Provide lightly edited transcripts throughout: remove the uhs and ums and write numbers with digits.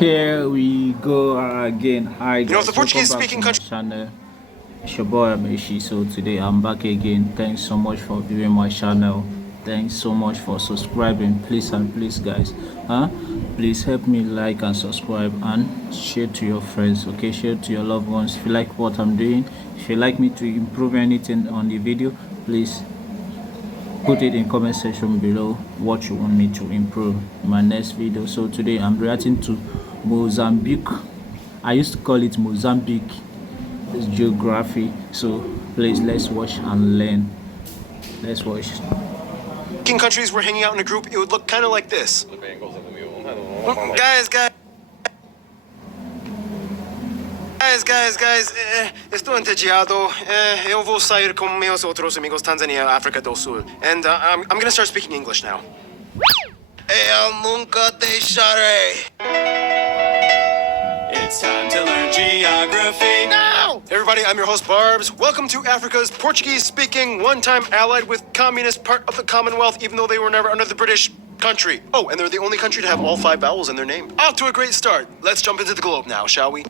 Here we go again. Hi You know, if the guys, welcome Portuguese back to speaking my country. channel. It's your boy Ameshi. So today I'm back again. Thanks so much for viewing my channel. Thanks so much for subscribing. Please and please guys, please help me like and subscribe and share to your friends. Okay, share to your loved ones. If you like what I'm doing, if you like me to improve anything on the video, please put it in comment section below what you want me to improve in my next video. So today I'm reacting to Mozambique. I used to call it Mozambique. It's geography. So please, let's watch and learn. Let's watch. Countries were hanging out in a group, it would look kind of like this. Guys, estou entediado. Eu vou sair com meus outros amigos Tanzânia, África do Sul. And I'm gonna start speaking English now. Eu nunca deixarei. It's time to learn geography now! Everybody, I'm your host, Barbs. Welcome to Africa's Portuguese-speaking, one-time allied with communist part of the Commonwealth, even though they were never under the British country. Oh, and they're the only country to have all 5 vowels in their name. Off to a great start. Let's jump into the globe now, shall we?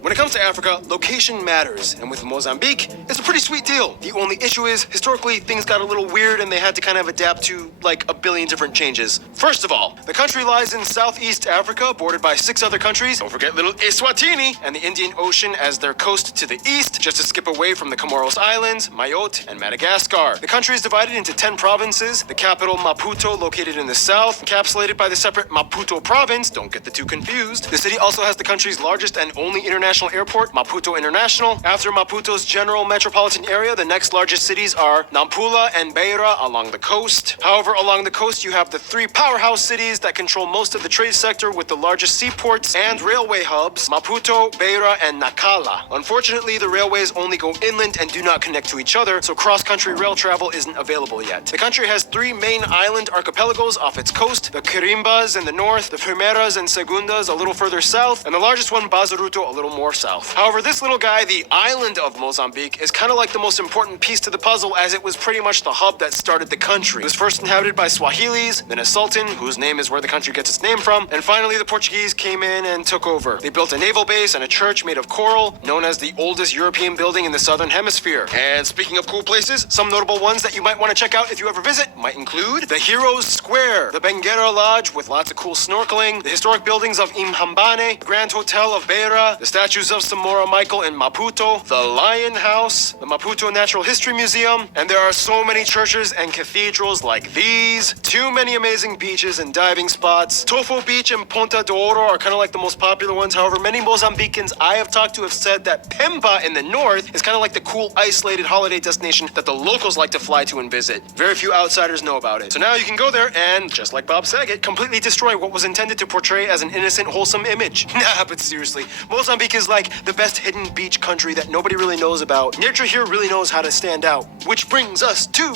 When it comes to Africa, location matters, and with Mozambique, it's a pretty sweet deal. The only issue is, historically, things got a little weird and they had to kind of adapt to, like, a billion different changes. First of all, the country lies in Southeast Africa, bordered by 6 other countries. Don't forget little Eswatini and the Indian Ocean as their coast to the east, just to skip away from the Comoros Islands, Mayotte, and Madagascar. The country is divided into 10 provinces, the capital Maputo located in the south, encapsulated by the separate Maputo province, don't get the two confused. The city also has the country's largest and only international airport, Maputo International. After Maputo's general metropolitan area, the next largest cities are Nampula and Beira along the coast. However, along the coast you have the 3 powerhouse cities that control most of the trade sector with the largest seaports and railway hubs, Maputo, Beira, and Nacala. Unfortunately, the railways only go inland and do not connect to each other, so cross-country rail travel isn't available yet. The country has 3 main island archipelagos off its coast, the Quirimbas in the north, the Primeras and Segundas a little further south, and the largest one, Bazaruto, a little more south. However, this little guy, the island of Mozambique, is kind of like the most important piece to the puzzle as it was pretty much the hub that started the country. It was first inhabited by Swahilis, then a sultan, whose name is where the country gets its name from, and finally the Portuguese came in and took over. They built a naval base and a church made of coral, known as the oldest European building in the southern hemisphere. And speaking of cool places, some notable ones that you might want to check out if you ever visit might include the Heroes Square, the Benguera Lodge with lots of cool snorkeling, the historic buildings of Imhambane, the Grand Hotel of Beira, the statues of Samora Michael in Maputo, the Lion House, the Maputo Natural History Museum, and there are so many churches and cathedrals like these. Too many amazing beaches and diving spots. Tofo Beach and Ponta de Oro are kind of like the most popular ones. However, many Mozambicans I have talked to have said that Pemba in the north is kind of like the cool isolated holiday destination that the locals like to fly to and visit. Very few outsiders know about it. So now you can go there and, just like Bob Saget, completely destroy what was intended to portray as an innocent, wholesome image. Nah, but seriously, Mozambique is like the best hidden beach country that nobody really knows about. Nature here really knows how to stand out. Which brings us to...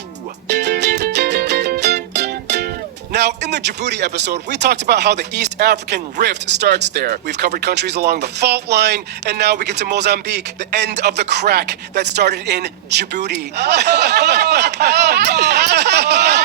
Now, in the Djibouti episode, we talked about how the East African Rift starts there. We've covered countries along the fault line, and now we get to Mozambique, the end of the crack that started in Djibouti.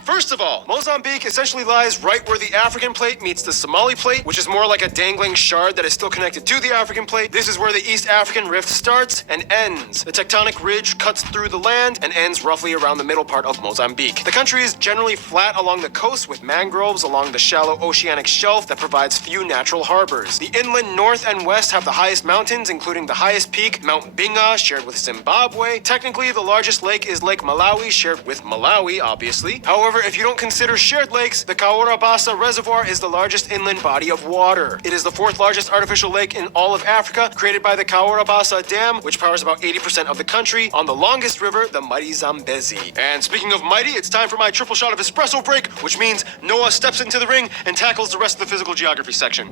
First of all, Mozambique essentially lies right where the African plate meets the Somali plate, which is more like a dangling shard that is still connected to the African plate. This is where the East African Rift starts and ends. The tectonic ridge cuts through the land and ends roughly around the middle part of Mozambique. The country is generally flat along the coast with mangroves along the shallow oceanic shelf that provides few natural harbors. The inland north and west have the highest mountains, including the highest peak, Mount Binga, shared with Zimbabwe. Technically, the largest lake is Lake Malawi, shared with Malawi, obviously. However, if you don't consider shared lakes, the Kaurabasa Reservoir is the largest inland body of water. It is the 4th largest artificial lake in all of Africa, created by the Kaurabasa Dam, which powers about 80% of the country, on the longest river, the mighty Zambezi. And speaking of mighty, it's time for my triple shot of espresso break, which means Noah steps into the ring and tackles the rest of the physical geography section.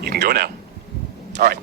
You can go now. All right.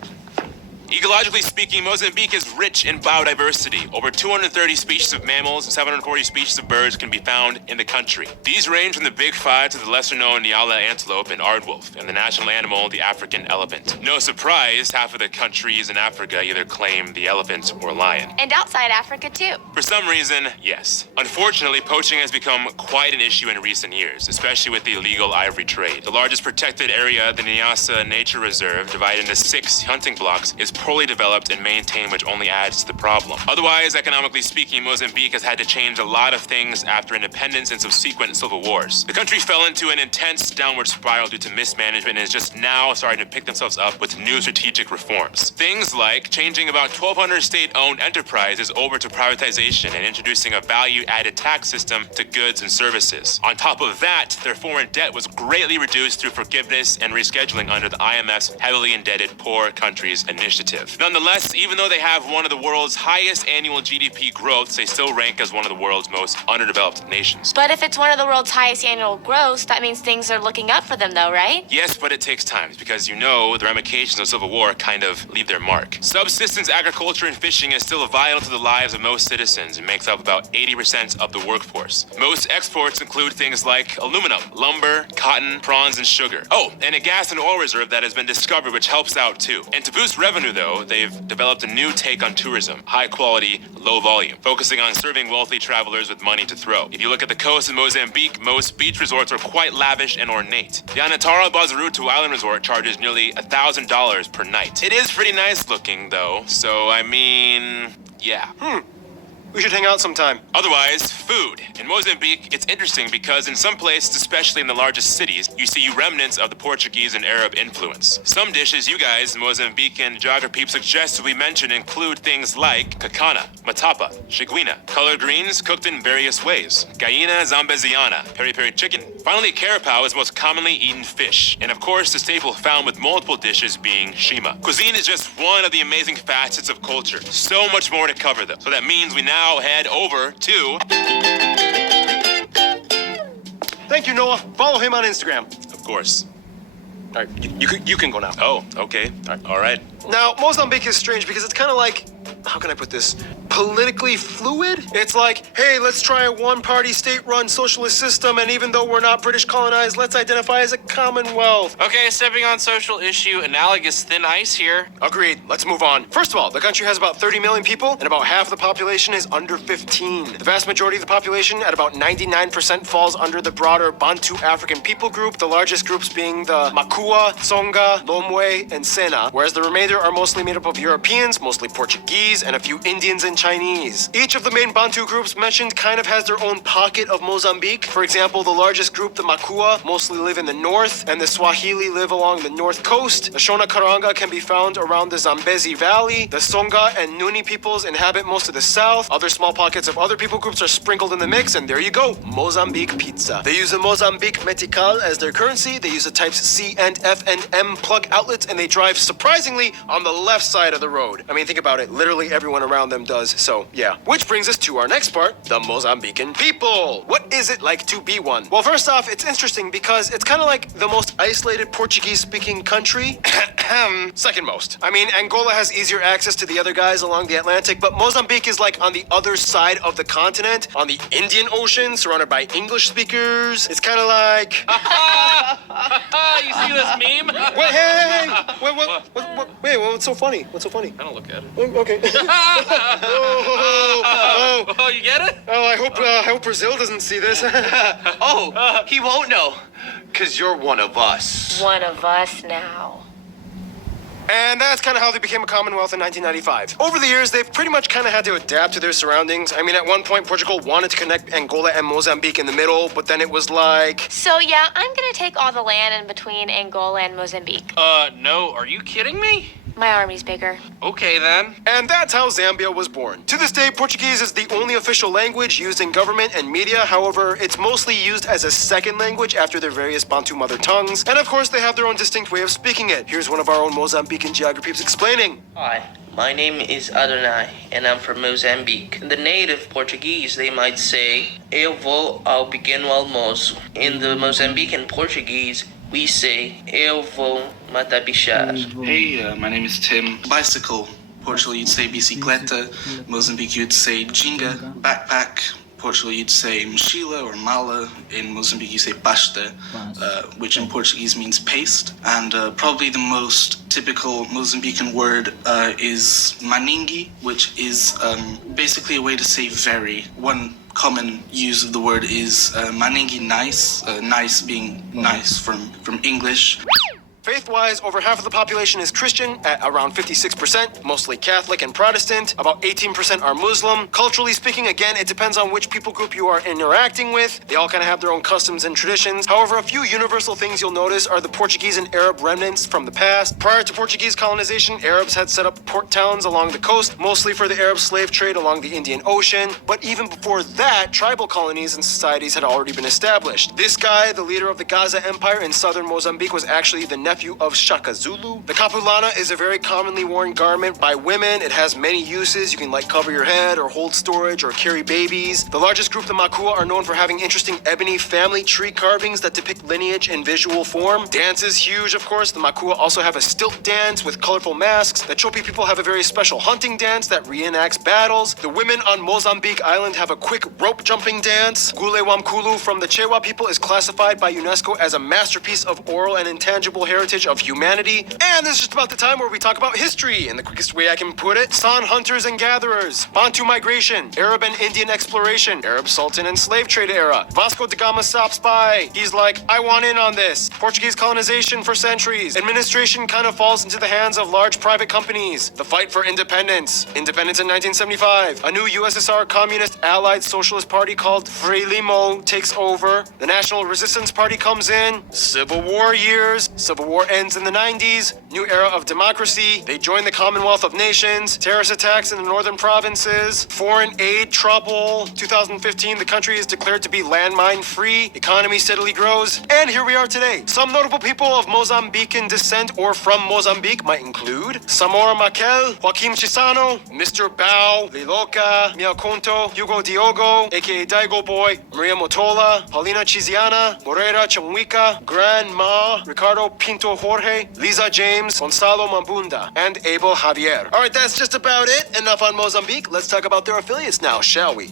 Ecologically speaking, Mozambique is rich in biodiversity. Over 230 species of mammals and 740 species of birds can be found in the country. These range from the big five to the lesser-known Nyala antelope and aardwolf, and the national animal, the African elephant. No surprise, half of the countries in Africa either claim the elephant or lion. And outside Africa, too. For some reason, yes. Unfortunately, poaching has become quite an issue in recent years, especially with the illegal ivory trade. The largest protected area, the Nyasa Nature Reserve, divided into 6 hunting blocks, is poorly developed and maintained, which only adds to the problem. Otherwise, economically speaking, Mozambique has had to change a lot of things after independence and subsequent civil wars. The country fell into an intense downward spiral due to mismanagement and is just now starting to pick themselves up with new strategic reforms. Things like changing about 1,200 state-owned enterprises over to privatization and introducing a value-added tax system to goods and services. On top of that, their foreign debt was greatly reduced through forgiveness and rescheduling under the IMF's heavily indebted Poor Countries Initiative. Nonetheless, even though they have one of the world's highest annual GDP growths, they still rank as one of the world's most underdeveloped nations. But if it's one of the world's highest annual growths, that means things are looking up for them, though, right? Yes, but it takes time because the ramifications of civil war kind of leave their mark. Subsistence agriculture and fishing is still vital to the lives of most citizens and makes up about 80% of the workforce. Most exports include things like aluminum, lumber, cotton, prawns, and sugar. Oh, and a gas and oil reserve that has been discovered, which helps out too. And to boost revenue, though, they've developed a new take on tourism, high quality, low volume, focusing on serving wealthy travelers with money to throw. If you look at the coast of Mozambique, most beach resorts are quite lavish and ornate. The Anatara Bazarutu Island Resort charges nearly $1,000 per night. It is pretty nice looking, though, so I mean, yeah. We should hang out sometime. Otherwise, food. In Mozambique, it's interesting because in some places, especially in the largest cities, you see remnants of the Portuguese and Arab influence. Some dishes you guys, Mozambican geography suggest we mention include things like kakana, matapa, shiguina, collard greens cooked in various ways, gallina zambeziana, peri-peri chicken. Finally, carapau is most commonly eaten fish, and of course, the staple found with multiple dishes being shima. Cuisine is just one of the amazing facets of culture. So much more to cover though. So that means we now head over to... Thank you, Noah. Follow him on Instagram. Of course. All right, you can go now. Oh, okay. All right. Now, Mozambique is strange because it's kind of like, how can I put this? Politically fluid? It's like, hey, let's try a one-party state-run socialist system, and even though we're not British colonized, let's identify as a commonwealth. Okay, stepping on social issue, analogous thin ice here. Agreed. Let's move on. First of all, the country has about 30 million people, and about half of the population is under 15. The vast majority of the population, at about 99%, falls under the broader Bantu African people group, the largest groups being the Makua, Tsonga, Lomwe, and Sena, whereas the remainder are mostly made up of Europeans, mostly Portuguese, and a few Indians and Chinese. Each of the main Bantu groups mentioned kind of has their own pocket of Mozambique. For example, the largest group, the Makua, mostly live in the north, and the Swahili live along the north coast. The Shona Karanga can be found around the Zambezi Valley. The Songa and Nuni peoples inhabit most of the south. Other small pockets of other people groups are sprinkled in the mix, and there you go, Mozambique pizza. They use the Mozambique Metical as their currency. They use the types C and F and M plug outlets, and they drive surprisingly on the left side of the road. I mean, think about it. Literally everyone around them does. So, yeah. Which brings us to our next part, the Mozambican people. What is it like to be one? Well, first off, it's interesting because it's kind of like the most isolated Portuguese-speaking country. Second most. I mean, Angola has easier access to the other guys along the Atlantic, but Mozambique is like on the other side of the continent, on the Indian Ocean, surrounded by English speakers. It's kind of like... You see this meme? Wait, hey! Wait, what's so funny? What's so funny? I don't look at it. Okay. Oh, you get it? Oh, I hope Brazil doesn't see this. He won't know, because you're one of us. One of us now. And that's kind of how they became a commonwealth in 1995. Over the years, they've pretty much kind of had to adapt to their surroundings. I mean, at one point, Portugal wanted to connect Angola and Mozambique in the middle, but then it was like... So, yeah, I'm gonna take all the land in between Angola and Mozambique. No, are you kidding me? My army's bigger. Okay, then. And that's how Zambia was born. To this day, Portuguese is the only official language used in government and media. However, it's mostly used as a second language after their various Bantu mother tongues. And of course, they have their own distinct way of speaking it. Here's one of our own Mozambican geographies explaining. Hi, My name is Adonai, and I'm from Mozambique. In the native Portuguese, they might say, Eu vou ao pequeno almoço. In the Mozambican Portuguese, we say, Eu vou matar bichar. Hey, my name is Tim. Bicycle. Portugal, you'd say bicicleta. Mozambique, you'd say ginga. Backpack. Portugal, you'd say mochila or mala. In Mozambique, you say pasta, which in Portuguese means paste. And probably the most typical Mozambican word is maningi, which is basically a way to say very. One common use of the word is maningi nice, nice being nice from English. Faith-wise, over half of the population is Christian at around 56%, mostly Catholic and Protestant. About 18% are Muslim. Culturally speaking, again, it depends on which people group you are interacting with. They all kind of have their own customs and traditions. However, a few universal things you'll notice are the Portuguese and Arab remnants from the past. Prior to Portuguese colonization, Arabs had set up port towns along the coast, mostly for the Arab slave trade along the Indian Ocean. But even before that, tribal colonies and societies had already been established. This guy, the leader of the Gaza Empire in southern Mozambique, was actually the nephew of Shaka Zulu. The capulana is a very commonly worn garment by women. It has many uses. You can like cover your head or hold storage or carry babies. The largest group, the Makua, are known for having interesting ebony family tree carvings that depict lineage in visual form. Dance is huge, of course. The Makua also have a stilt dance with colorful masks. The Chopi people have a very special hunting dance that reenacts battles. The women on Mozambique Island have a quick rope jumping dance. Gule Wamkulu from the Chewa people is classified by UNESCO as a masterpiece of oral and intangible heritage of humanity. And this is just about the time where we talk about history in the quickest way I can put it. San hunters and gatherers, Bantu migration, Arab and Indian exploration, Arab Sultan and slave trade era. Vasco da Gama stops by. He's like, I want in on this. Portuguese colonization for centuries. Administration kind of falls into the hands of large private companies. The fight for independence. Independence in 1975. A new USSR communist allied socialist party called Frelimo takes over. The National Resistance Party comes in. Civil War years. Civil War ends in the 90s. New era of democracy. They join the Commonwealth of Nations. Terrorist attacks in the northern provinces. Foreign aid trouble. 2015, the country is declared to be landmine free. Economy steadily grows. And here we are today. Some notable people of Mozambican descent or from Mozambique might include Samora Machel, Joaquim Chisano, Mr. Bao, Liloka, Miaconto, Hugo Diogo, aka Daigo Boy, Maria Motola, Paulina Chiziana, Moreira Chamwika, Grandma, Ricardo Pinto Jorge, Lisa James, Gonzalo Mambunda, and Abel Javier. All right, that's just about it. Enough on Mozambique. Let's talk about their affiliates now, shall we?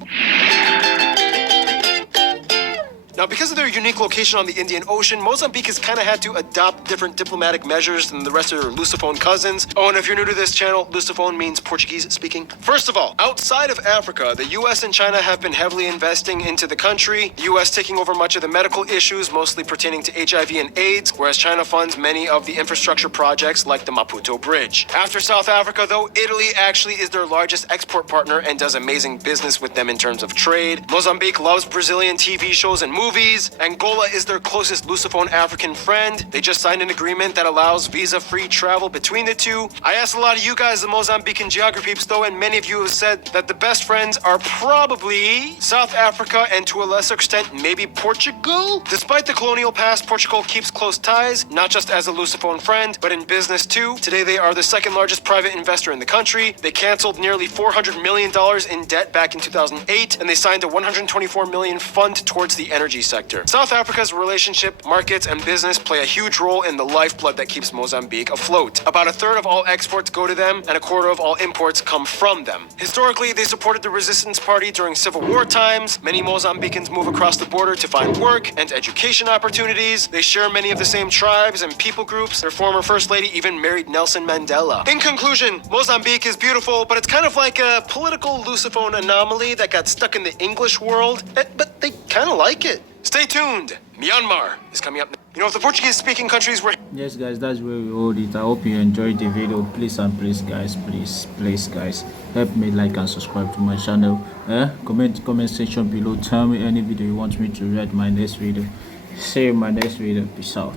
Now, because of their unique location on the Indian Ocean, Mozambique has kind of had to adopt different diplomatic measures than the rest of their Lusophone cousins. Oh, and if you're new to this channel, Lusophone means Portuguese speaking. First of all, outside of Africa, the US and China have been heavily investing into the country, the US taking over much of the medical issues, mostly pertaining to HIV and AIDS, whereas China funds many of the infrastructure projects like the Maputo Bridge. After South Africa, though, Italy actually is their largest export partner and does amazing business with them in terms of trade. Mozambique loves Brazilian TV shows and movies. Angola is their closest Lusophone African friend. They just signed an agreement that allows visa-free travel between the two. I asked a lot of you guys, the Mozambican geography peeps, though, and many of you have said that the best friends are probably South Africa and to a lesser extent, maybe Portugal. Despite the colonial past, Portugal keeps close ties, not just as a Lusophone friend, but in business too. Today, they are the second largest private investor in the country. They canceled nearly $400 million in debt back in 2008, and they signed a $124 million fund towards the energy sector. South Africa's relationship, markets, and business play a huge role in the lifeblood that keeps Mozambique afloat. About a third of all exports go to them, and a quarter of all imports come from them. Historically, they supported the resistance party during Civil War times. Many Mozambicans move across the border to find work and education opportunities. They share many of the same tribes and people groups. Their former first lady even married Nelson Mandela. In conclusion, Mozambique is beautiful, but it's kind of like a political Lusophone anomaly that got stuck in the English world, but they kind of like it. Stay tuned. Myanmar is coming up. You know, if the Portuguese-speaking countries were... Yes, guys, that's where we hold it. I hope you enjoyed the video. Please and please, guys, please, guys, help me like and subscribe to my channel. Comment section below. Tell me any video you want me to read my next video. See you in my next video. Peace out.